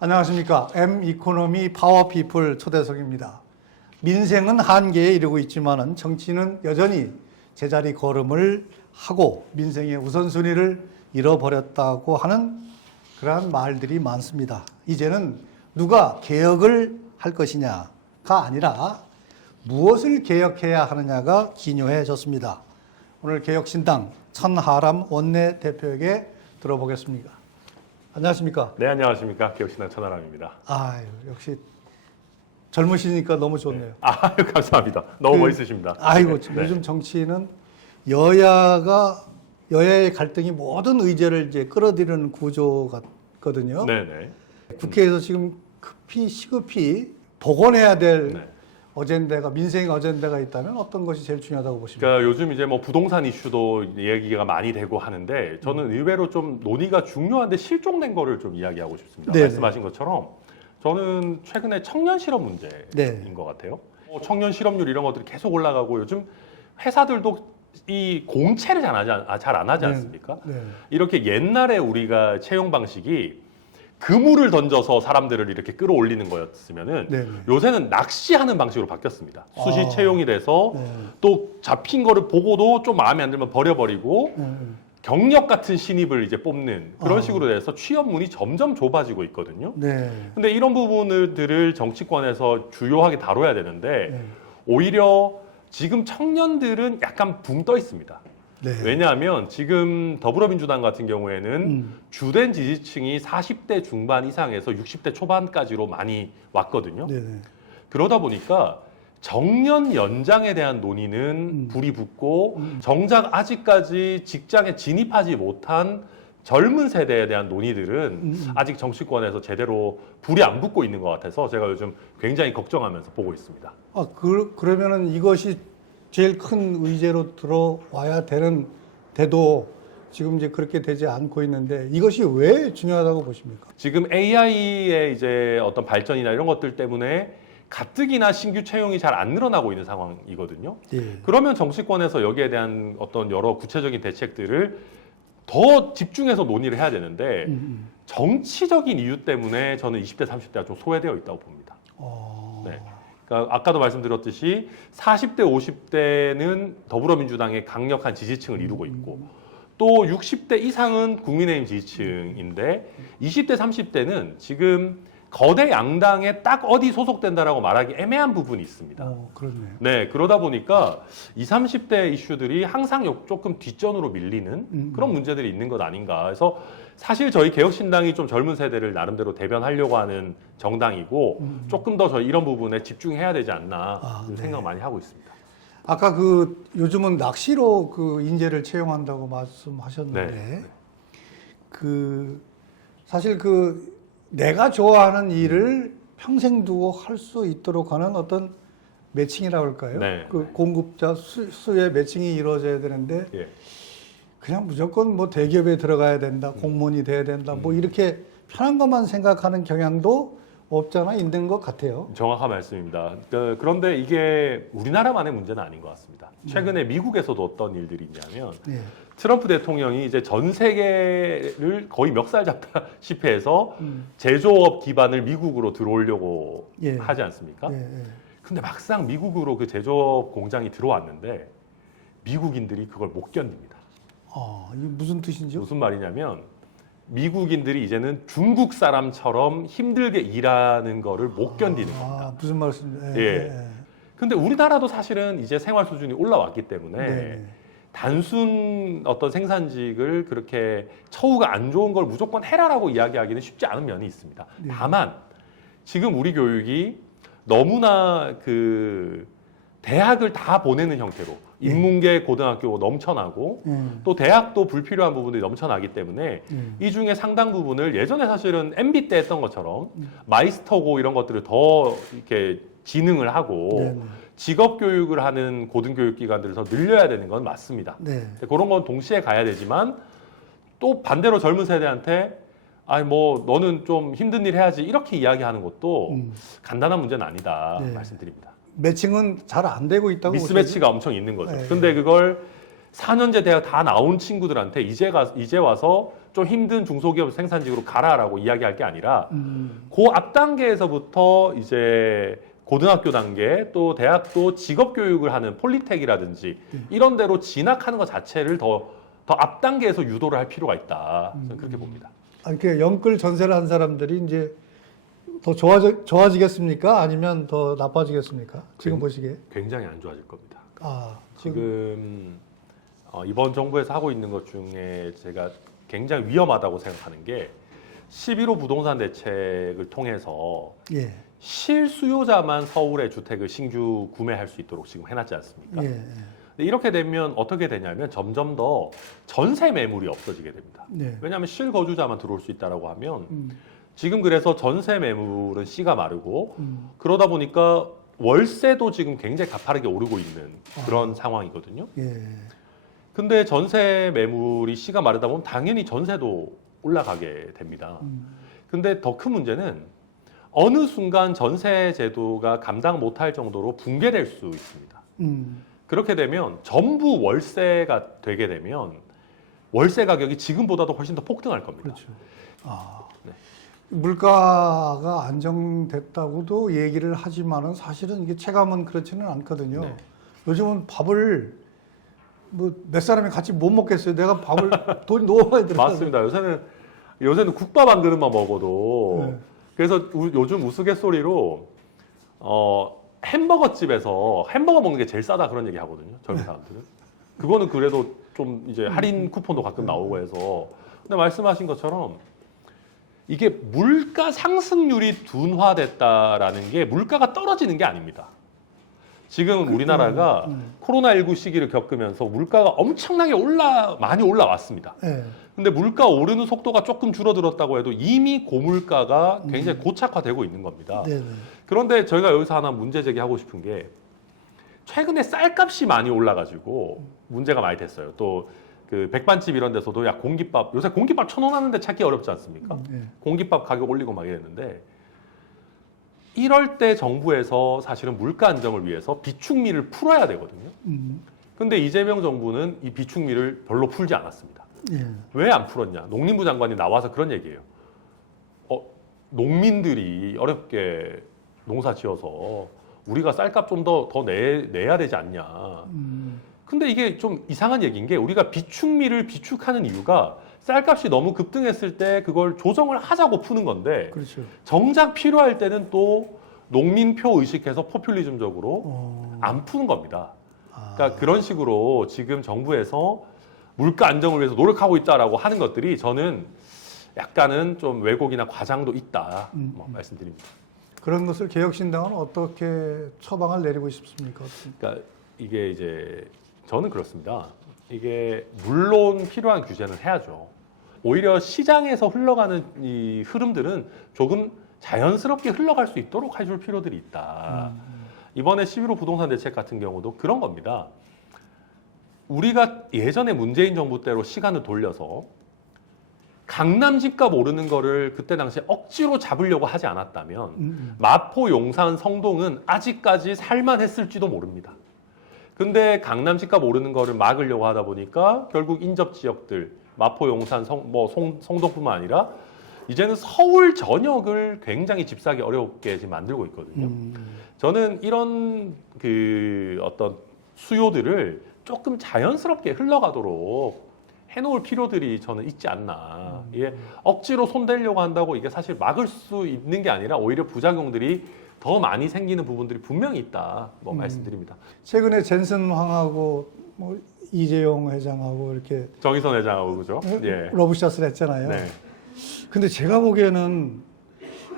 안녕하십니까. M이코노미 파워피플 초대석입니다. 민생은 한계에 이르고 있지만 정치는 여전히 제자리 걸음을 하고 민생의 우선순위를 잃어버렸다고 하는 그러한 말들이 많습니다. 이제는 누가 개혁을 할 것이냐가 아니라 무엇을 개혁해야 하느냐가 기묘해졌습니다. 오늘 개혁신당 천하람 원내대표에게 들어보겠습니다. 안녕하십니까? 네, 안녕하십니까. 개혁신당 천하람입니다. 아유, 역시 젊으시니까 너무 좋네요. 아유, 감사합니다. 너무 멋있으십니다. 아이고, 네. 요즘 정치는 여야의 갈등이 모든 의제를 이제 끌어들이는 구조 같거든요. 네네. 국회에서 지금 시급히 복원해야 될 네. 어젠다가, 민생 어젠다가 있다면 어떤 것이 제일 중요하다고 보십니까? 그러니까 요즘 이제 뭐 부동산 이슈도 얘기가 많이 되고 하는데 저는 의외로 좀 논의가 중요한데 실종된 거를 좀 이야기하고 싶습니다. 네네. 말씀하신 것처럼 저는 최근에 청년 실업 문제인 네. 것 같아요. 청년 실업률 이런 것들이 계속 올라가고 요즘 회사들도 이 공채를 잘 안 하지 않습니까? 네. 이렇게 옛날에 우리가 채용 방식이 그물을 던져서 사람들을 이렇게 끌어올리는 거였으면은 네. 요새는 낚시하는 방식으로 바뀌었습니다. 수시 아. 채용이 돼서 네. 또 잡힌 거를 보고도 좀 마음에 안 들면 버려버리고 네. 경력 같은 신입을 이제 뽑는 그런 아. 식으로 돼서 취업문이 점점 좁아지고 있거든요. 네. 근데 이런 부분들을 정치권에서 주요하게 다뤄야 되는데 네. 오히려 지금 청년들은 약간 붕 떠 있습니다. 네. 왜냐하면 지금 더불어민주당 같은 경우에는 주된 지지층이 40대 중반 이상에서 60대 초반까지로 많이 왔거든요. 네. 그러다 보니까 정년 연장에 대한 논의는 불이 붙고 정작 아직까지 직장에 진입하지 못한 젊은 세대에 대한 논의들은 아직 정치권에서 제대로 불이 안 붙고 있는 것 같아서 제가 요즘 굉장히 걱정하면서 보고 있습니다. 그러면은 이것이 제일 큰 의제로 들어와야 되도 지금 이제 그렇게 되지 않고 있는데 이것이 왜 중요하다고 보십니까? 지금 AI의 이제 어떤 발전이나 이런 것들 때문에 가뜩이나 신규 채용이 잘 안 늘어나고 있는 상황이거든요. 예. 그러면 정치권에서 여기에 대한 어떤 여러 구체적인 대책들을 더 집중해서 논의를 해야 되는데 정치적인 이유 때문에 저는 20대, 30대가 좀 소외되어 있다고 봅니다. 네. 그러니까 아까도 말씀드렸듯이 40대, 50대는 더불어민주당의 강력한 지지층을 이루고 있고 또 60대 이상은 국민의힘 지지층인데 20대, 30대는 지금 거대 양당에 딱 어디 소속된다라고 말하기 애매한 부분이 있습니다. 그렇네요. 네, 그러다 보니까 20, 30대 이슈들이 항상 조금 뒷전으로 밀리는 그런 문제들이 있는 것 아닌가. 그래서 사실 저희 개혁신당이 좀 젊은 세대를 나름대로 대변하려고 하는 정당이고 조금 더 저희 이런 부분에 집중해야 되지 않나 네. 생각 많이 하고 있습니다. 아까 요즘은 낚시로 인재를 채용한다고 말씀하셨는데 네. 사실 내가 좋아하는 일을 평생 두고 할 수 있도록 하는 어떤 매칭이라고 할까요? 네. 공급자 수의 매칭이 이루어져야 되는데 예. 그냥 무조건 뭐 대기업에 들어가야 된다, 공무원이 돼야 된다, 뭐 이렇게 편한 것만 생각하는 경향도 없잖아 있는 것 같아요. 정확한 말씀입니다. 그런데 이게 우리나라만의 문제는 아닌 것 같습니다. 최근에 미국에서도 어떤 일들이 있냐면 네. 트럼프 대통령이 이제 전 세계를 거의 멱살 잡다시피 해서 제조업 기반을 미국으로 들어오려고 예. 하지 않습니까? 예. 근데 막상 미국으로 그 제조업 공장이 들어왔는데 미국인들이 그걸 못 견딥니다. 이게 무슨 뜻인지요? 무슨 말이냐면 미국인들이 이제는 중국 사람처럼 힘들게 일하는 거를 못 견디는 겁니다. 무슨 말씀인지. 예. 근데 우리나라도 사실은 이제 생활 수준이 올라왔기 때문에 네. 단순 어떤 생산직을 그렇게 처우가 안 좋은 걸 무조건 해라라고 이야기하기는 쉽지 않은 면이 있습니다. 네. 다만 지금 우리 교육이 너무나 대학을 다 보내는 형태로 인문계 고등학교 넘쳐나고 또 대학도 불필요한 부분들이 넘쳐나기 때문에 이 중에 상당 부분을 예전에 사실은 MB 때 했던 것처럼 마이스터고 이런 것들을 더 이렇게 진흥을 하고 네네. 직업 교육을 하는 고등교육기관들을 더 늘려야 되는 건 맞습니다. 네. 그런 건 동시에 가야 되지만 또 반대로 젊은 세대한테 너는 좀 힘든 일 해야지 이렇게 이야기하는 것도 간단한 문제는 아니다 네. 말씀드립니다. 매칭은 잘 안 되고 있다고 미스매치가 엄청 있는 거죠. 네. 근데 그걸 4년제 대학 다 나온 친구들한테 이제 와서 좀 힘든 중소기업 생산직으로 가라라고 이야기할 게 아니라 그 앞 단계에서부터 이제 고등학교 단계 또 대학도 직업 교육을 하는 폴리텍이라든지 이런 데로 진학하는 것 자체를 더 앞 단계에서 유도를 할 필요가 있다. 저는 그렇게 봅니다. 아니, 그 영끌 전세를 한 사람들이 이제 더 좋아지겠습니까? 아니면 더 나빠지겠습니까? 지금 보시기에. 굉장히 안 좋아질 겁니다. 아, 지금 이번 정부에서 하고 있는 것 중에 제가 굉장히 위험하다고 생각하는 게 11호 부동산 대책을 통해서 예. 실수요자만 서울의 주택을 신규 구매할 수 있도록 지금 해놨지 않습니까? 예. 근데 이렇게 되면 어떻게 되냐면 점점 더 전세 매물이 없어지게 됩니다. 네. 왜냐하면 실거주자만 들어올 수 있다라고 하면 지금 그래서 전세 매물은 씨가 마르고 그러다 보니까 월세도 지금 굉장히 가파르게 오르고 있는 그런 상황이거든요. 예. 근데 전세 매물이 씨가 마르다 보면 당연히 전세도 올라가게 됩니다. 근데 더 큰 문제는 어느 순간 전세 제도가 감당 못할 정도로 붕괴될 수 있습니다. 그렇게 되면 전부 월세가 되게 되면 월세 가격이 지금보다도 훨씬 더 폭등할 겁니다. 그렇죠. 아. 네. 물가가 안정됐다고도 얘기를 하지만은 사실은 이게 체감은 그렇지는 않거든요. 네. 요즘은 밥을 뭐 몇 사람이 같이 못 먹겠어요. 내가 밥을 돈 너무 많이 들어가서. 맞습니다. 요새는 국밥 한 그릇만 먹어도 네. 그래서 요즘 우스갯소리로 햄버거 집에서 햄버거 먹는 게 제일 싸다 그런 얘기 하거든요. 젊은 사람들은. 그거는 그래도 좀 이제 할인 쿠폰도 가끔 나오고 해서. 근데 말씀하신 것처럼 이게 물가 상승률이 둔화됐다라는 게 물가가 떨어지는 게 아닙니다. 지금 우리나라가 코로나19 시기를 겪으면서 물가가 엄청나게 많이 올라왔습니다. 네. 근데 물가 오르는 속도가 조금 줄어들었다고 해도 이미 고물가가 굉장히 고착화되고 있는 겁니다. 네. 그런데 저희가 여기서 하나 문제 제기하고 싶은 게 최근에 쌀값이 많이 올라가지고 문제가 많이 됐어요. 또 그 백반집 이런 데서도 야 공깃밥 요새 공깃밥 1,000원 하는데 찾기 어렵지 않습니까? 네. 공깃밥 가격 올리고 막 이랬는데 이럴 때 정부에서 사실은 물가 안정을 위해서 비축미를 풀어야 되거든요. 근데 이재명 정부는 이 비축미를 별로 풀지 않았습니다. 예. 왜 안 풀었냐? 농림부 장관이 나와서 그런 얘기예요. 농민들이 어렵게 농사 지어서 우리가 쌀값 좀 더 내야 되지 않냐. 근데 이게 좀 이상한 얘기인 게 우리가 비축미를 비축하는 이유가 쌀값이 너무 급등했을 때 그걸 조정을 하자고 푸는 건데 그렇죠. 정작 필요할 때는 또 농민표 의식해서 포퓰리즘적으로 안 푸는 겁니다. 그러니까 그런 식으로 지금 정부에서 물가 안정을 위해서 노력하고 있다라고 하는 것들이 저는 약간은 좀 왜곡이나 과장도 있다 말씀드립니다. 그런 것을 개혁신당은 어떻게 처방을 내리고 싶습니까? 그러니까 이게 이제 저는 그렇습니다. 이게 물론 필요한 규제는 해야죠. 오히려 시장에서 흘러가는 이 흐름들은 조금 자연스럽게 흘러갈 수 있도록 해줄 필요들이 있다. 이번에 11호 부동산 대책 같은 경우도 그런 겁니다. 우리가 예전에 문재인 정부 때로 시간을 돌려서 강남 집값 오르는 거를 그때 당시에 억지로 잡으려고 하지 않았다면 마포, 용산, 성동은 아직까지 살만했을지도 모릅니다. 근데 강남 집값 오르는 거를 막으려고 하다 보니까 결국 인접 지역들 마포, 용산, 성동뿐만 아니라 이제는 서울 전역을 굉장히 집 사기 어렵게 지금 만들고 있거든요. 저는 이런 그 어떤 수요들을 조금 자연스럽게 흘러가도록 해놓을 필요들이 저는 있지 않나. 이게 억지로 손대려고 한다고 이게 사실 막을 수 있는 게 아니라 오히려 부작용들이 더 많이 생기는 부분들이 분명히 있다. 말씀드립니다. 최근에 젠슨 황하고 뭐 이재용 회장하고 이렇게 정의선 회장하고 그죠? 예. 러브샷을 했잖아요. 네. 근데 제가 보기에는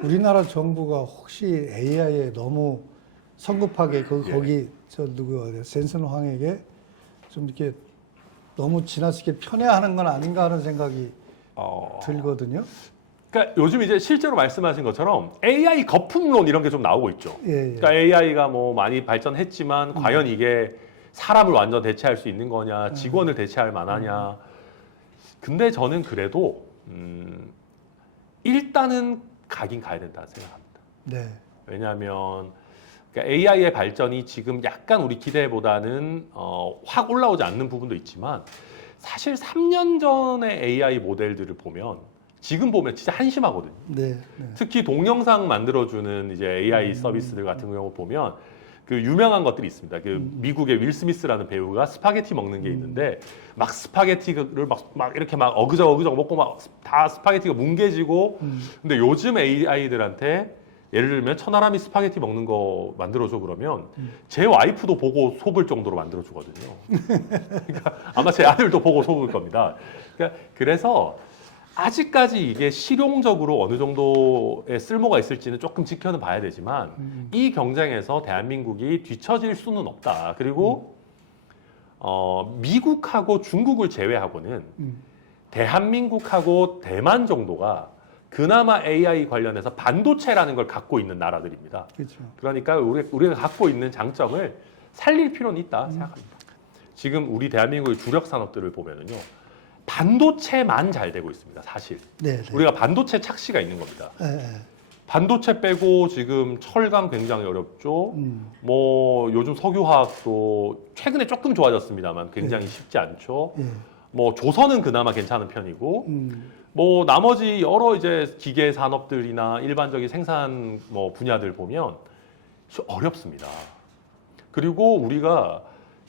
우리나라 정부가 혹시 AI에 너무 성급하게 거기 젠슨 황에게 좀 이렇게 너무 지나치게 편애하는 건 아닌가 하는 생각이 들거든요. 그러니까 요즘 이제 실제로 말씀하신 것처럼 AI 거품론 이런 게 좀 나오고 있죠. 예. 그러니까 AI가 뭐 많이 발전했지만 과연 이게 사람을 완전 대체할 수 있는 거냐, 직원을 대체할 만하냐. 근데 저는 그래도 일단은 가긴 가야 된다 생각합니다. 네. 왜냐하면 그러니까 AI의 발전이 지금 약간 우리 기대보다는 확 올라오지 않는 부분도 있지만 사실 3년 전의 AI 모델들을 보면 지금 보면 진짜 한심하거든요. 네. 네. 특히 동영상 만들어주는 이제 AI 서비스들 같은 경우 보면 그 유명한 것들이 있습니다. 그 미국의 윌 스미스라는 배우가 스파게티 먹는 게 있는데 막 스파게티를 막 이렇게 막 어그저그저 먹고 막 다 스파게티가 뭉개지고 근데 요즘 AI들한테 예를 들면 천하람이 스파게티 먹는 거 만들어줘 그러면 제 와이프도 보고 속을 정도로 만들어주거든요. 그러니까 아마 제 아들도 보고 속을 겁니다. 그러니까 그래서 아직까지 이게 실용적으로 어느 정도의 쓸모가 있을지는 조금 지켜는 봐야 되지만 이 경쟁에서 대한민국이 뒤처질 수는 없다. 그리고 미국하고 중국을 제외하고는 대한민국하고 대만 정도가 그나마 AI 관련해서 반도체라는 걸 갖고 있는 나라들입니다. 그렇죠. 그러니까 우리가 갖고 있는 장점을 살릴 필요는 있다 생각합니다. 지금 우리 대한민국의 주력 산업들을 보면은요. 반도체만 잘 되고 있습니다. 사실. 네. 우리가 반도체 착시가 있는 겁니다. 네. 네. 반도체 빼고 지금 철강 굉장히 어렵죠. 뭐 요즘 석유화학도 최근에 조금 좋아졌습니다만 굉장히 쉽지 않죠. 네. 뭐 조선은 그나마 괜찮은 편이고 뭐 나머지 여러 이제 기계 산업들이나 일반적인 생산 뭐 분야들 보면 어렵습니다. 그리고 우리가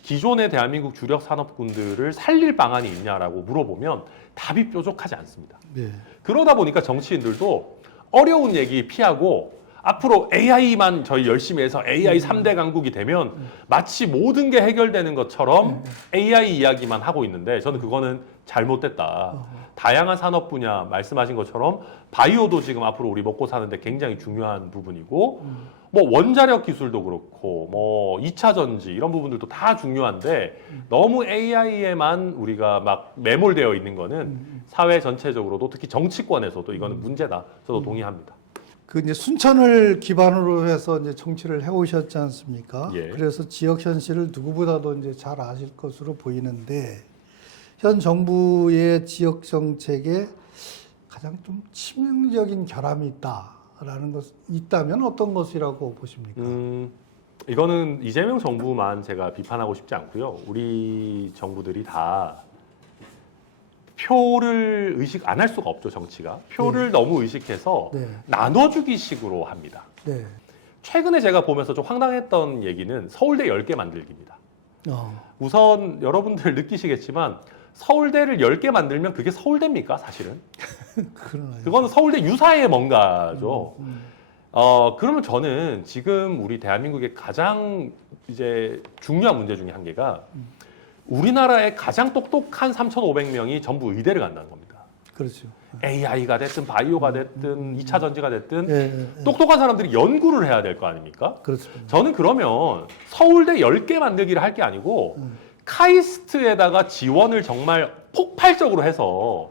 기존의 대한민국 주력 산업군들을 살릴 방안이 있냐라고 물어보면 답이 뾰족하지 않습니다. 네. 그러다 보니까 정치인들도 어려운 얘기 피하고 앞으로 AI만 저희 열심히 해서 AI 3대 강국이 되면 마치 모든 게 해결되는 것처럼 AI 이야기만 하고 있는데 저는 그거는 잘못됐다. 다양한 산업 분야 말씀하신 것처럼 바이오도 지금 앞으로 우리 먹고 사는데 굉장히 중요한 부분이고 뭐 원자력 기술도 그렇고 뭐 2차 전지 이런 부분들도 다 중요한데 너무 AI에만 우리가 막 매몰되어 있는 거는 사회 전체적으로도 특히 정치권에서도 이거는 문제다. 저도 동의합니다. 그 이제 순천을 기반으로 해서 이제 정치를 해오셨지 않습니까? 예. 그래서 지역 현실을 누구보다도 이제 잘 아실 것으로 보이는데 현 정부의 지역 정책에 가장 좀 치명적인 결함이 있다라는 것 있다면 어떤 것이라고 보십니까? 이거는 이재명 정부만 제가 비판하고 싶지 않고요. 우리 정부들이 다 표를 의식 안 할 수가 없죠, 정치가. 표를 너무 의식해서 네. 나눠주기 식으로 합니다. 네. 최근에 제가 보면서 좀 황당했던 얘기는 서울대 10개 만들기입니다. 우선 여러분들 느끼시겠지만 서울대를 10개 만들면 그게 서울대입니까, 사실은? 그러나요. 그거는 서울대 유사의 뭔가죠. 그러면 저는 지금 우리 대한민국의 가장 이제 중요한 문제 중에 한 개가 우리나라의 가장 똑똑한 3,500명이 전부 의대를 간다는 겁니다. 그렇죠. AI가 됐든 바이오가 됐든 2차 전지가 됐든 예. 똑똑한 사람들이 연구를 해야 될 거 아닙니까? 그렇죠. 저는 그러면 서울대 10개 만들기를 할 게 아니고 카이스트에다가 지원을 정말 폭발적으로 해서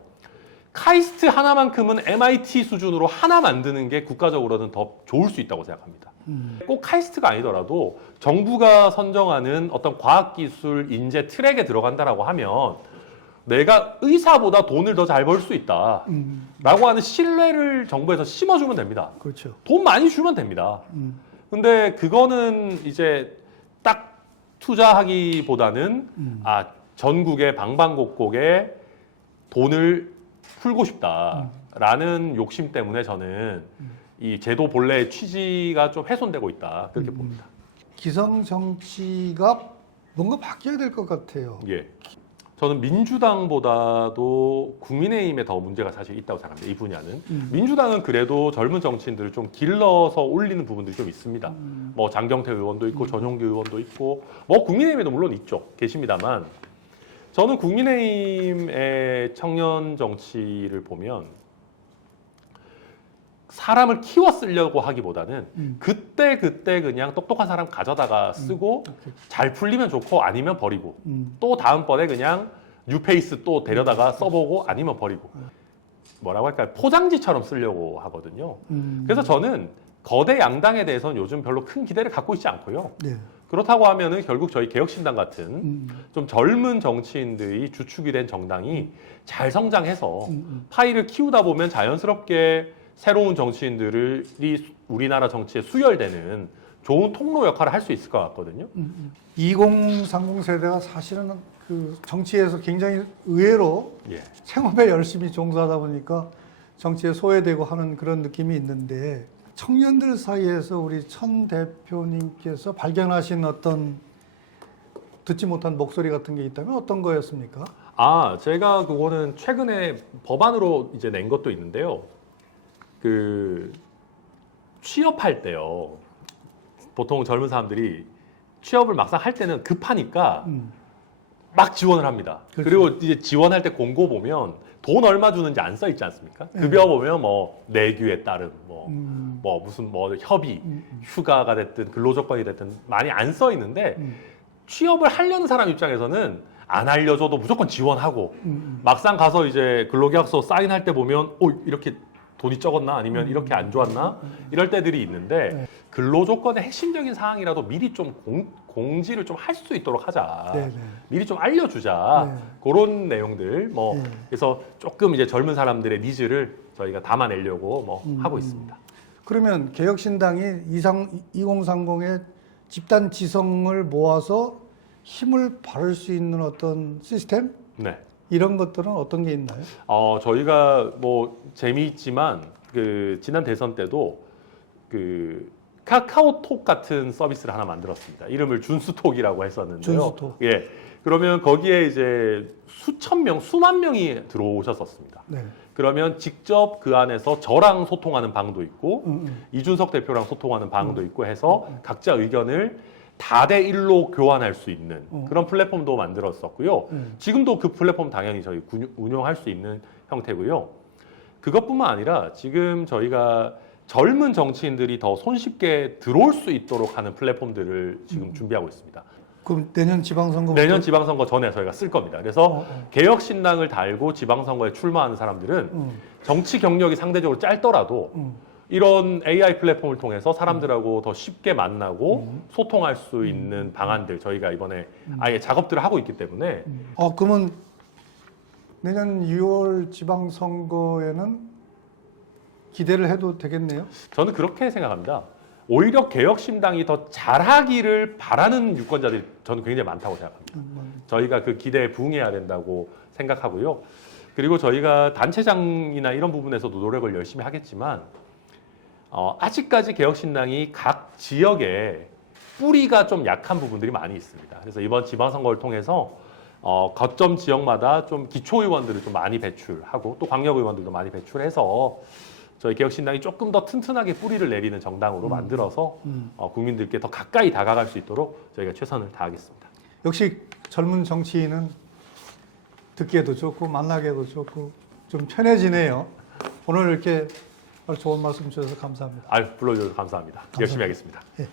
카이스트 하나만큼은 MIT 수준으로 하나 만드는 게 국가적으로는 더 좋을 수 있다고 생각합니다. 꼭 카이스트가 아니더라도 정부가 선정하는 어떤 과학기술 인재 트랙에 들어간다라고 하면 내가 의사보다 돈을 더 잘 벌 수 있다 라고 하는 신뢰를 정부에서 심어주면 됩니다. 그렇죠. 돈 많이 주면 됩니다. 근데 그거는 이제 딱 투자하기보다는 전국의 방방곡곡에 돈을 풀고 싶다라는 욕심 때문에 저는 이 제도 본래의 취지가 좀 훼손되고 있다 그렇게 봅니다. 기성 정치가 뭔가 바뀌어야 될 것 같아요. 예, 저는 민주당보다도 국민의힘에 더 문제가 사실 있다고 생각합니다. 이 분야는 민주당은 그래도 젊은 정치인들을 좀 길러서 올리는 부분들이 좀 있습니다. 뭐 장경태 의원도 있고 전용기 의원도 있고 뭐 국민의힘에도 물론 있죠, 계십니다만 저는 국민의힘의 청년 정치를 보면 사람을 키워 쓰려고 하기보다는 그때 그냥 똑똑한 사람 가져다가 쓰고 잘 풀리면 좋고 아니면 버리고 또 다음번에 그냥 뉴페이스 또 데려다가 써보고 아니면 버리고 뭐라고 할까요? 포장지처럼 쓰려고 하거든요. 그래서 저는 거대 양당에 대해서는 요즘 별로 큰 기대를 갖고 있지 않고요. 네. 그렇다고 하면은 결국 저희 개혁신당 같은 좀 젊은 정치인들이 주축이 된 정당이 잘 성장해서 파이를 키우다 보면 자연스럽게 새로운 정치인들이 우리나라 정치에 수혈되는 좋은 통로 역할을 할 수 있을 것 같거든요. 2030 세대가 사실은 그 정치에서 굉장히 의외로 예. 생업에 열심히 종사하다 보니까 정치에 소외되고 하는 그런 느낌이 있는데 청년들 사이에서 우리 천 대표님께서 발견하신 어떤 듣지 못한 목소리 같은 게 있다면 어떤 거였습니까? 제가 그거는 최근에 법안으로 이제 낸 것도 있는데요. 그 취업할 때요. 보통 젊은 사람들이 취업을 막상 할 때는 급하니까 막 지원을 합니다. 그렇죠. 그리고 이제 지원할 때 공고 보면 돈 얼마 주는지 안 써 있지 않습니까? 급여 보면 뭐 내규에 따른 뭐 무슨 뭐 협의, 휴가가 됐든 근로조건이 됐든 많이 안 써 있는데 취업을 하려는 사람 입장에서는 안 알려줘도 무조건 지원하고 막상 가서 이제 근로계약서 사인할 때 보면 이렇게 돈이 적었나 아니면 이렇게 안 좋았나 이럴 때들이 있는데 근로조건의 핵심적인 사항이라도 미리 좀 공지를 좀 할 수 있도록 하자. 네네. 미리 좀 알려주자. 네. 그런 내용들 네. 그래서 조금 이제 젊은 사람들의 니즈를 저희가 담아내려고 하고 있습니다. 그러면 개혁신당이 2030의 집단 지성을 모아서 힘을 바를 수 있는 어떤 시스템? 네. 이런 것들은 어떤 게 있나요? 저희가 뭐 재미있지만 그 지난 대선 때도 그 카카오톡 같은 서비스를 하나 만들었습니다. 이름을 준수톡이라고 했었는데요. 준수톡. 예. 그러면 거기에 이제 수천 명, 수만 명이 들어오셨었습니다. 네. 그러면 직접 그 안에서 저랑 소통하는 방도 있고 이준석 대표랑 소통하는 방도 있고 해서 각자 의견을 다대1로 교환할 수 있는 그런 플랫폼도 만들었었고요. 지금도 그 플랫폼 당연히 저희 운영할 수 있는 형태고요. 그것뿐만 아니라 지금 저희가 젊은 정치인들이 더 손쉽게 들어올 수 있도록 하는 플랫폼들을 지금 준비하고 있습니다. 그럼 내년 지방선거 내년 지방선거 전에 저희가 쓸 겁니다. 그래서 개혁신당을 달고 지방선거에 출마하는 사람들은 정치 경력이 상대적으로 짧더라도 이런 AI 플랫폼을 통해서 사람들하고 더 쉽게 만나고 소통할 수 있는 방안들 저희가 이번에 아예 작업들을 하고 있기 때문에 그러면 내년 6월 지방선거에는 기대를 해도 되겠네요. 저는 그렇게 생각합니다. 오히려 개혁신당이 더 잘하기를 바라는 유권자들이 저는 굉장히 많다고 생각합니다. 저희가 그 기대에 부응해야 된다고 생각하고요. 그리고 저희가 단체장이나 이런 부분에서도 노력을 열심히 하겠지만 아직까지 개혁신당이 각 지역에 뿌리가 좀 약한 부분들이 많이 있습니다. 그래서 이번 지방선거를 통해서 거점 지역마다 좀 기초의원들을 좀 많이 배출하고 또 광역의원들도 많이 배출해서 저희 개혁신당이 조금 더 튼튼하게 뿌리를 내리는 정당으로 만들어서 국민들께 더 가까이 다가갈 수 있도록 저희가 최선을 다하겠습니다. 역시 젊은 정치인은 듣기에도 좋고 만나기에도 좋고 좀 편해지네요. 오늘 이렇게 좋은 말씀 주셔서 감사합니다. 불러주셔서 감사합니다. 열심히 하겠습니다. 예.